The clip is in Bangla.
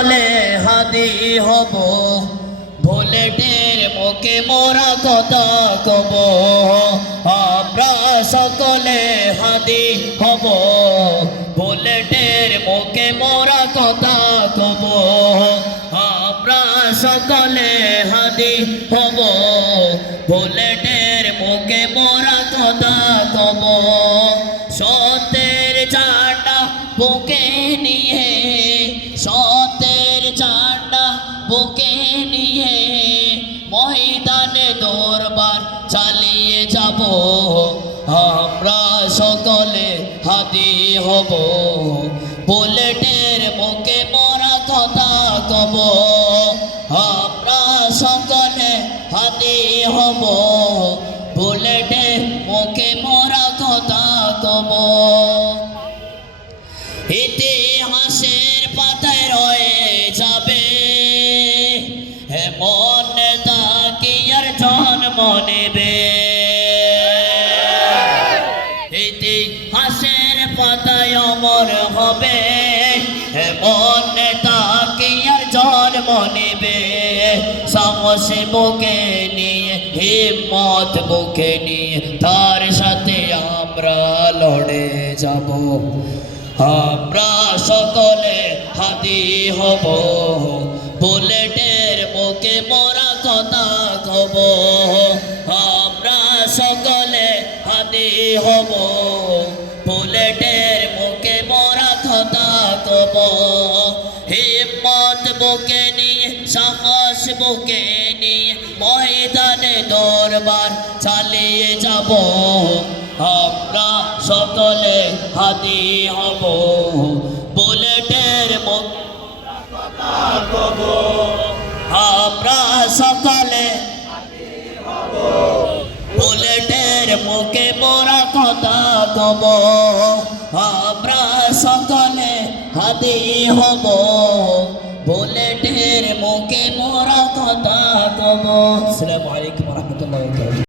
সকলে হাদি হব, বুলেটের মুখে মোরা কথা কব। আমরা সকলে হাদি হব, বুলেটের মুখে মোরা কথা কব। আমরা সকলে হাদি হব, বুলেটের মুখে মোরা কথা কব। সত্যের ঝান্ডা বুকে নিয়ে, সত্যের ঝান্ডা বুকে নিয়ে ময়দানে দরবার চালিয়ে যাব। আমরা সকলে হাদি হব, বুলেটের মুখে মোরা কথা কব। আমরা সকলে হাদি হব, বুলেটের মুখে মোরা কথা কব। ইতিহাসের পাতায় রয়ে যাবে এমন নেতা কি আর জন্ম নেবে। ইতিহাসের পাতায় অমর হবে এমন নেতা কি আর জন্ম নেবে। সাহস বুকে নিয়ে, হিম্মত বুকে নিয়ে তার সাথে আমরা লড়ে যাব। আমরা সকলে হাদি হব, বুলেটের মুখে মোরা কথা কব। আমরা সকলে হাদি হব, বুলেটের মুখে মোরা কথা কব। হিম্মত বুকে নিয়ে, সাহস বুকে নিয়ে ময়দানে দরবার চালিয়ে যাব। আমরা সকলে হাদি হব, বুলেটের মুখে কথা কব। আমরা সকলে হাদি হব, বুলেটের মুখে মোরা কথা কব। আমরা সকলে হাদি হব।